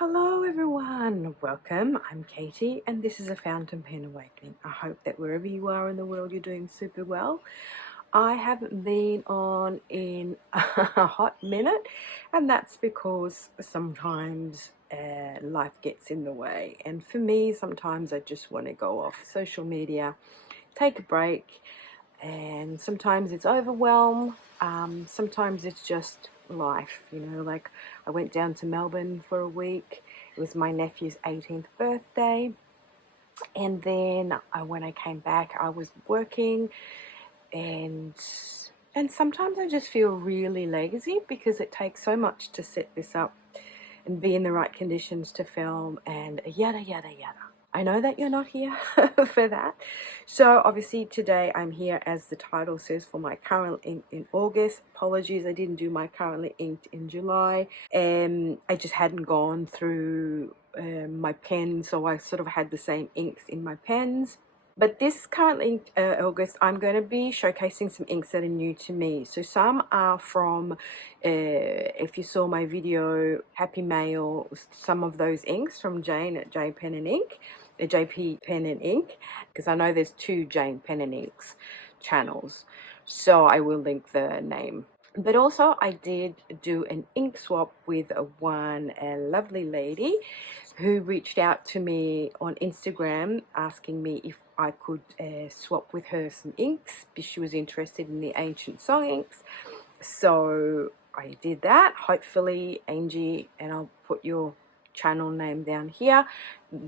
Hello everyone, welcome. I'm Katie and this is a Fountain Pen Awakening. I hope that wherever you are in the world you're doing super well. I haven't been on in a hot minute, and that's because sometimes life gets in the way, and for me sometimes I just want to go off social media, take a break, and sometimes it's overwhelm, sometimes it's just life, like I went down to Melbourne for a week. It was my nephew's 18th birthday, and then when I came back I was working, and sometimes I just feel really lazy because it takes so much to set this up and be in the right conditions to film and yada yada yada. I know that you're not here for that. So obviously today I'm here, as the title says, for my current ink in August. Apologies, I didn't do my currently inked in July. I just hadn't gone through my pen, so I sort of had the same inks in my pens. But this currently August, I'm going to be showcasing some inks that are new to me. So some are from, if you saw my video, Happy Mail, some of those inks from Jane at J Pen and Ink, JP Pen and Ink, because I know there's two Jane Pen and Inks channels. So I will link the name. But also I did do an ink swap with one lovely lady who reached out to me on Instagram asking me if I could swap with her some inks, because she was interested in the ancient song inks. So I did that. Hopefully, Angie, and I'll put your channel name down here,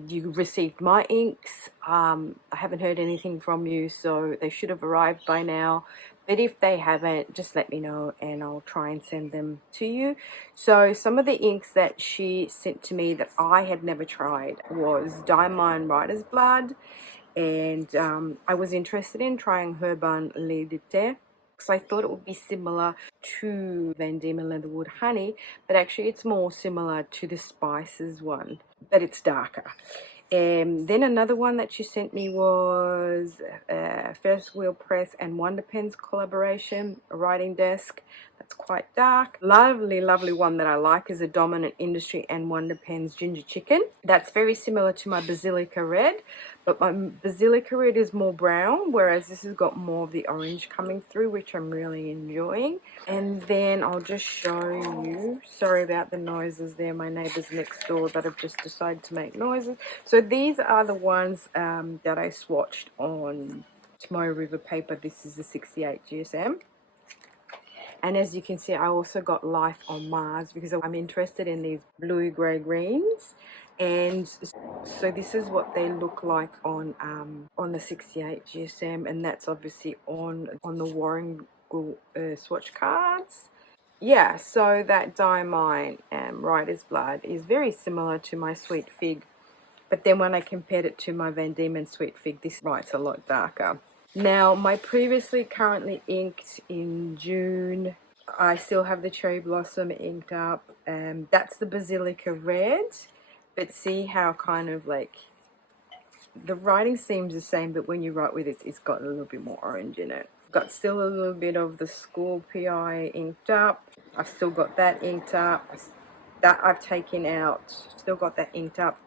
you received my inks. I haven't heard anything from you, so they should have arrived by now. But if they haven't, just let me know and I'll try and send them to you. So some of the inks that she sent to me that I had never tried was Diamond Writer's Blood, and I was interested in trying Herbin L'Edité because I thought it would be similar to Van Diemen Leatherwood Honey, but actually it's more similar to the Spices one, but it's darker. Then another one that she sent me was First Wheel Press and Wonder Pens collaboration, a writing desk. That's quite dark. Lovely, lovely one that I like is a Dominant Industry and Wonder Pens Ginger Chicken. That's very similar to my Basilica Red, but my Basilica Red is more brown, whereas this has got more of the orange coming through, which I'm really enjoying. And then I'll just show you, sorry about the noises there, my neighbours next door that have just decided to make noises. So these are the ones that I swatched on Tomorrow River paper. This is the 68 GSM. And as you can see, I also got Life on Mars because I'm interested in these blue grey greens. And so this is what they look like on the 68 GSM, and that's obviously on the Warren swatch cards. Yeah, so that Diamond Writer's Blood is very similar to my Sweet Fig, but then when I compared it to my Van Diemen Sweet Fig, this writes a lot darker. Now, my previously currently inked in June, I still have the Cherry Blossom inked up. That's the Basilica Red, but see how kind of like the writing seems the same, but when you write with it, it's got a little bit more orange in it. Got still a little bit of the School PI inked up. I've still got that inked up. That I've taken out. Still got that inked up.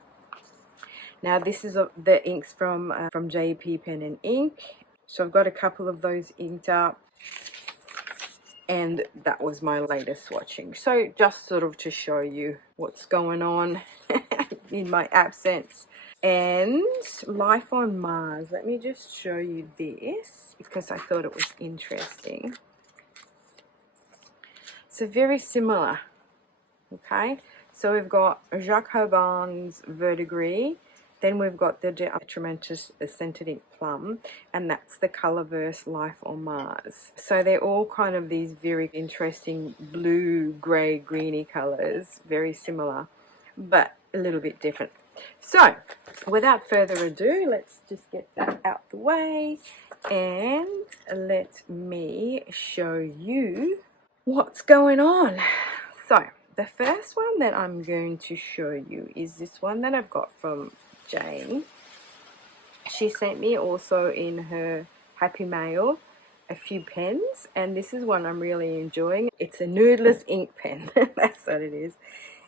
Now this is the inks from JP Pen and Ink. So I've got a couple of those inked up, and that was my latest swatching. So just sort of to show you what's going on in my absence. And Life on Mars, let me just show you this because I thought it was interesting. So very similar, okay? So we've got Jacques Herbin's Verdigris. Then we've got the Tremendous Scented Ink Plum, and that's the Colorverse Life on Mars. So they're all kind of these very interesting blue, grey, greeny colours, very similar, but a little bit different. So, without further ado, let's just get that out the way, and let me show you what's going on. So, the first one that I'm going to show you is this one that I've got from Jane. She sent me also in her Happy Mail a few pens, and this is one I'm really enjoying. It's a nudeless ink pen. That's what it is.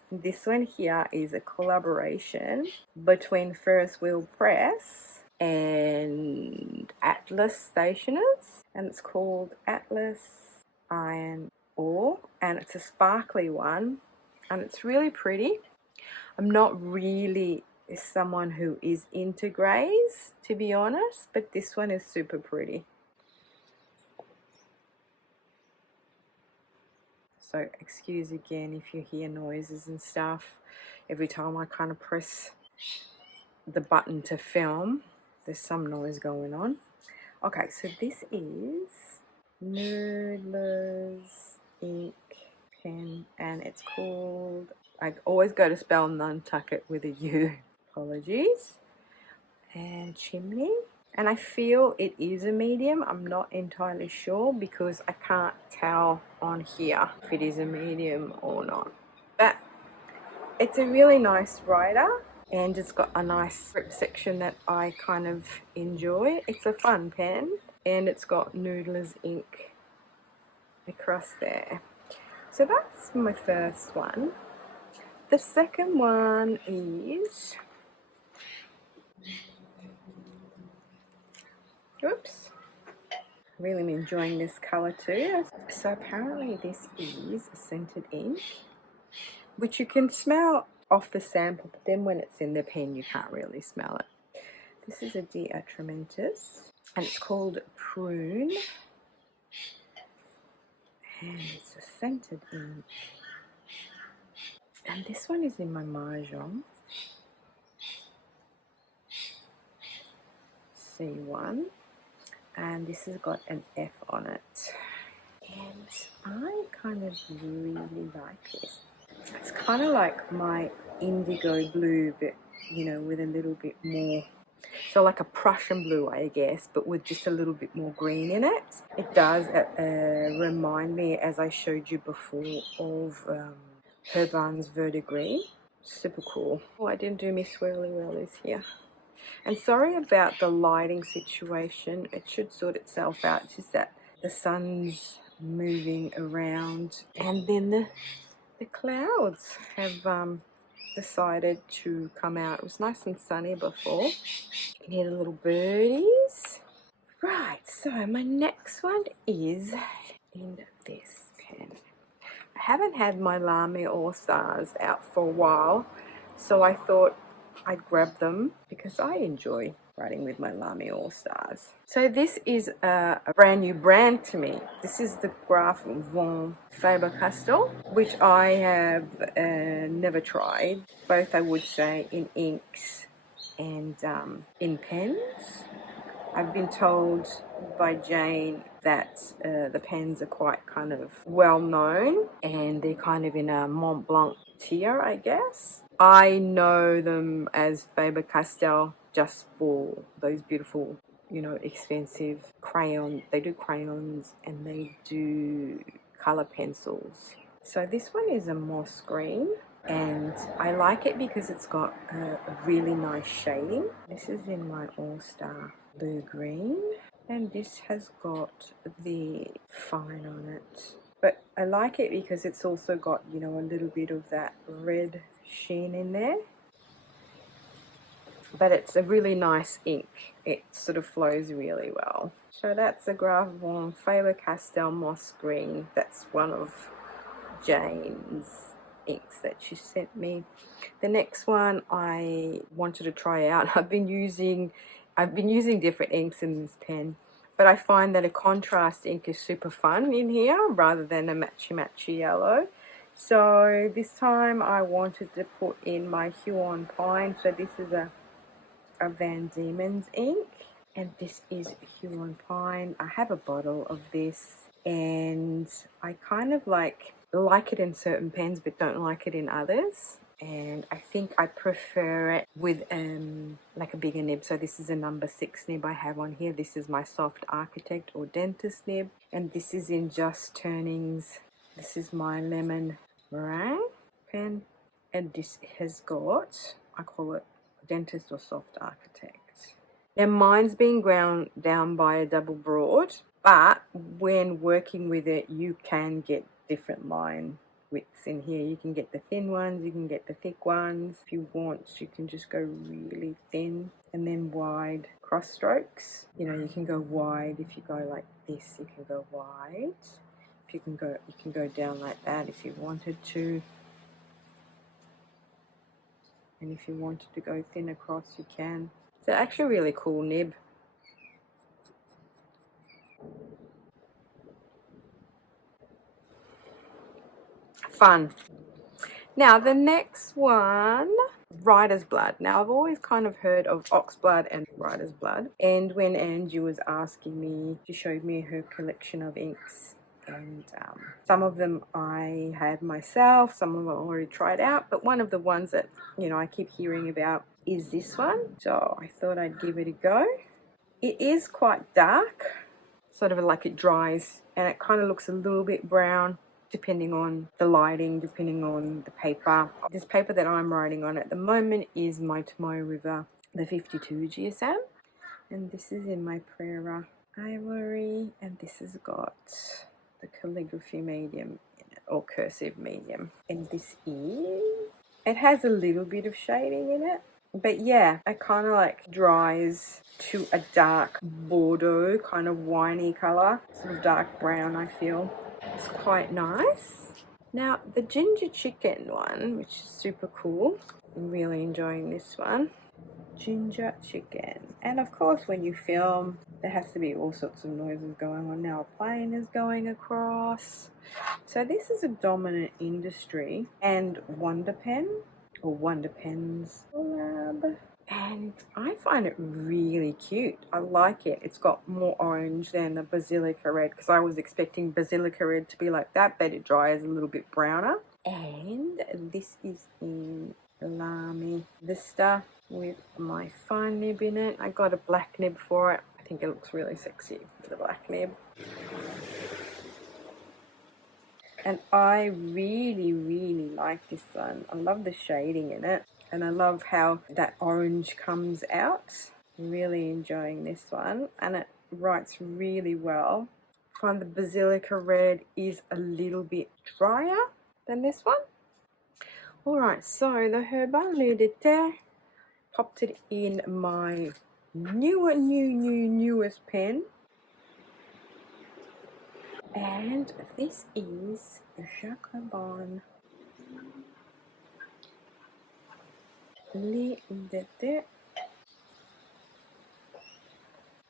This one here is a collaboration between Ferris Wheel Press and Atlas Stationers, and it's called Atlas Iron Ore, and it's a sparkly one, and it's really pretty. I'm not really someone who is into greys, to be honest, but this one is super pretty. So excuse again if you hear noises and stuff. Every time I kind of press the button to film, there's some noise going on. Okay, so this is Noodler's ink pen, and it's called, I always go to spell Nantucket with a U, apologies, and Chimney. And I feel it is a medium. I'm not entirely sure because I can't tell on here if it is a medium or not. But it's a really nice writer, and it's got a nice script section that I kind of enjoy. It's a fun pen, and it's got Noodler's ink across there. So that's my first one. The second one is, oops, really enjoying this color too. So apparently this is a scented ink, which you can smell off the sample, but then when it's in the pen you can't really smell it. This is a Gioia Metis, and it's called Prune, and it's a scented ink. And this one is in my Mahjong C1, and this has got an F on it, and I kind of really like this. It's kind of like my indigo blue, but you know, with a little bit more, so like a Prussian blue, I guess, but with just a little bit more green in it. It does remind me, as I showed you before, of Herban's Verdigris. Super cool. Oh, I didn't do my swirly whirlies here. And sorry about the lighting situation. It should sort itself out. It's just that the sun's moving around, and then the clouds have decided to come out. It was nice and sunny before. You can hear the little birdies. Right, so my next one is in this pen. I haven't had my Lamy All Stars out for a while, so I thought I'd grab them because I enjoy writing with my Lamy All Stars. So this is a brand new brand to me. This is the Graph Von Faber-Castell, which I have never tried, both I would say in inks and in pens. I've been told by Jane that the pens are quite kind of well known, and they're kind of in a Mont Blanc tier, I guess. I know them as Faber-Castell just for those beautiful, you know, expensive crayons. They do crayons and they do color pencils. So this one is a moss green, and I like it because it's got a really nice shading. This is in my All-Star Blue Green, and this has got the fine on it. But I like it because it's also got, you know, a little bit of that red sheen in there. But it's a really nice ink. It sort of flows really well. So that's a Graph Von Faber-Castell Moss Green. That's one of Jane's inks that she sent me. The next one I wanted to try out. I've been using different inks in this pen, but I find that a contrast ink is super fun in here rather than a matchy yellow. So this time I wanted to put in my Huon Pine. So this is a Van Diemen's ink, and this is Huon Pine. I have a bottle of this, and I kind of like it in certain pens but don't like it in others, and I think I prefer it with like a bigger nib. So this is a number 6 nib I have on here. This is my Soft Architect or Dentist nib, and this is in Just Turnings. This is my Lemon Meringue pen, and this has got, I call it Dentist or Soft Architect. Now mine's being ground down by a double broad, but when working with it you can get different line widths in here. You can get the thin ones, you can get the thick ones. If you want, you can just go really thin and then wide cross strokes. You know, you can go wide if you go like this, you can go wide. If you can go down like that if you wanted to. And if you wanted to go thin across, you can. It's actually a really cool nib. Fun. Now the next one, Rider's Blood. Now I've always kind of heard of Ox Blood and Rider's Blood, and when Angie was asking me, she showed me her collection of inks, and some of them I had myself, some of them I already tried out, but one of the ones that, you know, I keep hearing about is this one, so I thought I'd give it a go. It is quite dark, sort of like it dries, and it kind of looks a little bit brown depending on the lighting, depending on the paper. This paper that I'm writing on at the moment is my Tomoe River, the 52 GSM, and this is in my Prera Ivory, and this has got the calligraphy medium in it, or cursive medium, and this is, it has a little bit of shading in it, but yeah, it kind of like dries to a dark Bordeaux kind of winey color, sort of dark brown, I feel. It's quite nice. Now the ginger chicken one, which is super cool, I'm really enjoying this one. Ginger chicken. And of course when you film there has to be all sorts of noises going on. Now a plane is going across. So this is a Dominant Industry and Wonder Pen, or Wonder Pens collab. And I find it really cute. I like it. It's got more orange than the Basilica Red, because I was expecting Basilica Red to be like that, but it dries a little bit browner. And this is in Lamy Vista with my fine nib in it. I got a black nib for it. I think it looks really sexy with a black nib. And I really, really like this one. I love the shading in it. And I love how that orange comes out. I'm really enjoying this one. And it writes really well. I find the Basilica Red is a little bit drier than this one. Alright, so the Herbal Nudité, popped it in my newest pen. And this is Jacobon Nudité.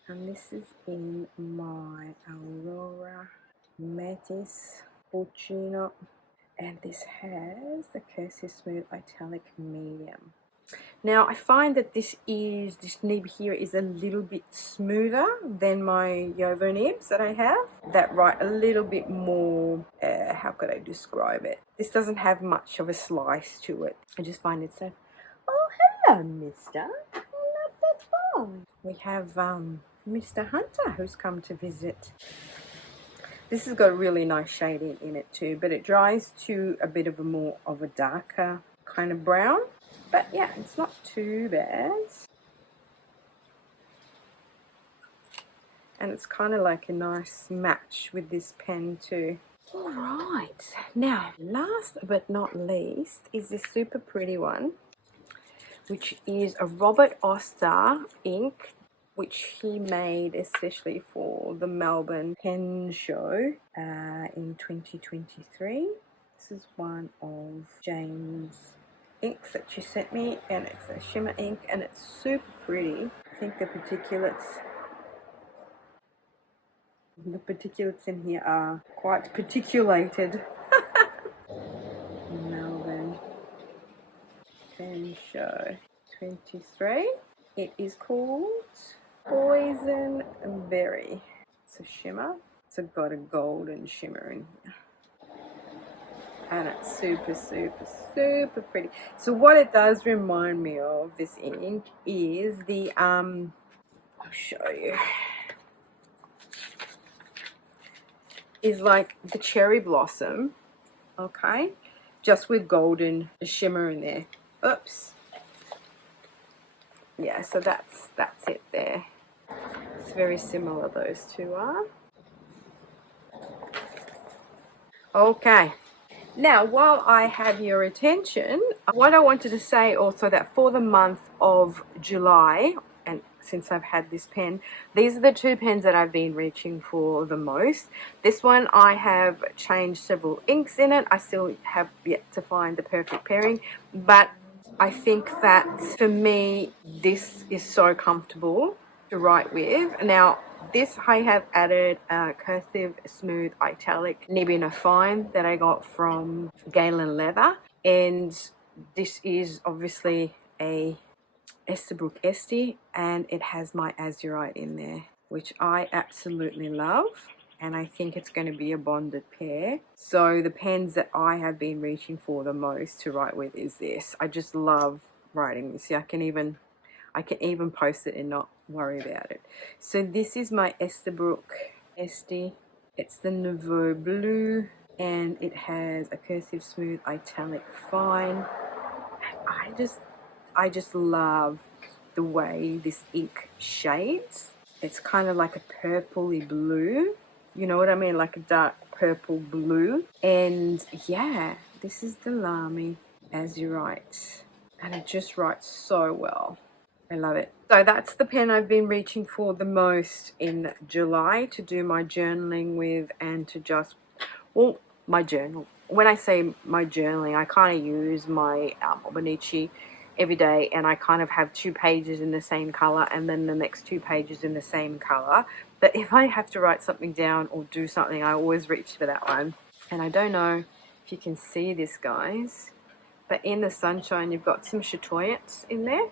And this is in my Aurora Metis Cappuccino. And this has the Cursive Smooth Italic Medium. Now I find that this nib here is a little bit smoother than my Yovo nibs that I have, that write a little bit more, how could I describe it? This doesn't have much of a slice to it. I just find it so, oh hello mister, not that far. We have Mr. Hunter who's come to visit. This has got really nice shading in it too, but it dries to a bit of a more of a darker kind of brown. But yeah, it's not too bad. And it's kind of like a nice match with this pen too. Alright, now last but not least is this super pretty one, which is a Robert Oster ink, which he made especially for the Melbourne Pen Show in 2023. This is one of Jane's inks that she sent me, and it's a shimmer ink, and it's super pretty. I think the particulates in here are quite particulated. Melbourne Pen Show 23. It is called Poison Berry. It's a shimmer. It's got a golden shimmer in here. And it's super, super, super pretty. So what it does remind me of, this ink, is the, I'll show you, is like the cherry blossom, okay? Just with golden shimmer in there. Oops. Yeah, so that's it there. It's very similar, those two are. Okay. Now, while I have your attention, what I wanted to say also that for the month of July, and since I've had this pen, these are the two pens that I've been reaching for the most. This one, I have changed several inks in it. I still have yet to find the perfect pairing, but I think that for me, this is so comfortable to write with. Now, this I have added a cursive smooth italic nib in a fine that I got from Galen Leather, and this is obviously a Estabrook Esty, and it has my azurite in there, which I absolutely love, and I think it's going to be a bonded pair. So the pens that I have been reaching for the most to write with is this. I just love writing this. See, I can even post it and not worry about it. So this is my Estabrook Esty. It's the Nouveau Bleu, and it has a cursive smooth italic fine. I just love the way this ink shades. It's kind of like a purpley blue, you know what I mean, like a dark purple blue. And yeah, this is the Lamy Azurite, and it just writes so well. I love it. So that's the pen I've been reaching for the most in July to do my journaling with, and to just, well, my journal. When I say my journaling, I kind of use my Bonici every day, and I kind of have 2 pages in the same color and then the next 2 pages in the same color. But if I have to write something down or do something, I always reach for that one. And I don't know if you can see this, guys, but in the sunshine you've got some chatoyance in there,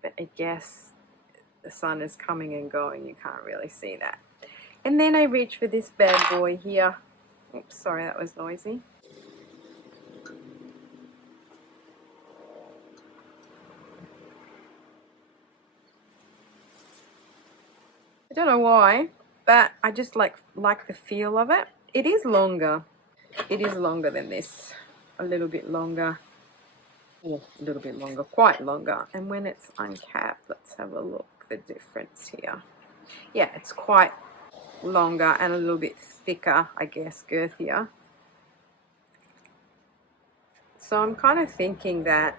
but I guess the sun is coming and going, you can't really see that. And then I reach for this bad boy here. Oops, sorry, that was noisy. I don't know why, but I just like the feel of it. It is longer. It is longer than this. A little bit longer. Oh, a little bit longer, quite longer. And when it's uncapped, let's have a look, the difference here. Yeah, it's quite longer and a little bit thicker, I guess, girthier. So I'm kind of thinking that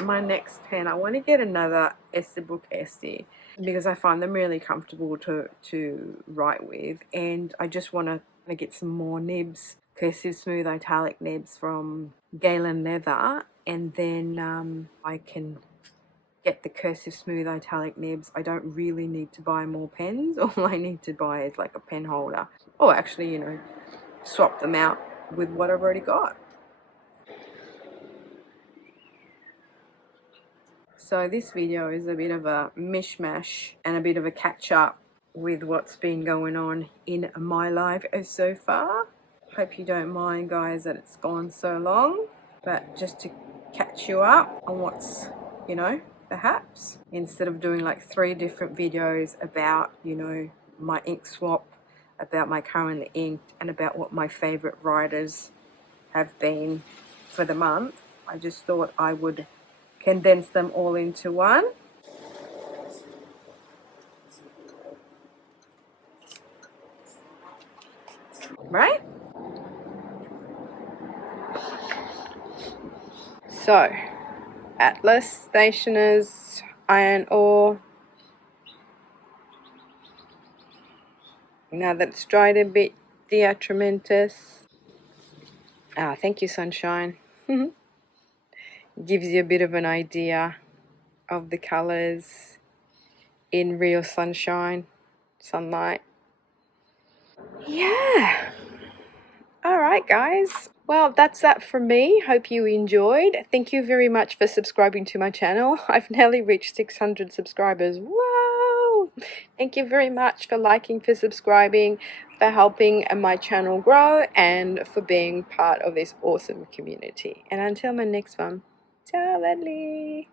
my next pen, I want to get another Estabrook Esty, because I find them really comfortable to write with, and I just want to get some more nibs, cursive smooth italic nibs from Galen Leather, and then I can get the cursive smooth italic nibs. I don't really need to buy more pens. All I need to buy is like a pen holder, or actually, you know, swap them out with what I've already got. So this video is a bit of a mishmash and a bit of a catch up with what's been going on in my life so far. Hope you don't mind, guys, that it's gone so long, but just to catch you up on what's, you know, perhaps instead of doing like 3 different videos about, you know, my ink swap, about my currently inked, and about what my favorite writers have been for the month, I just thought I would condense them all into one. Right? So, Atlas, Stationers, Iron Ore. Now that it's dried a bit, Diatramentus. Ah, thank you, Sunshine. Gives you a bit of an idea of the colors in real sunshine, sunlight. Yeah. All right, guys. Well, that's that from me. Hope you enjoyed. Thank you very much for subscribing to my channel. I've nearly reached 600 subscribers. Whoa! Thank you very much for liking, for subscribing, for helping my channel grow, and for being part of this awesome community. And until my next one, ciao, lovely.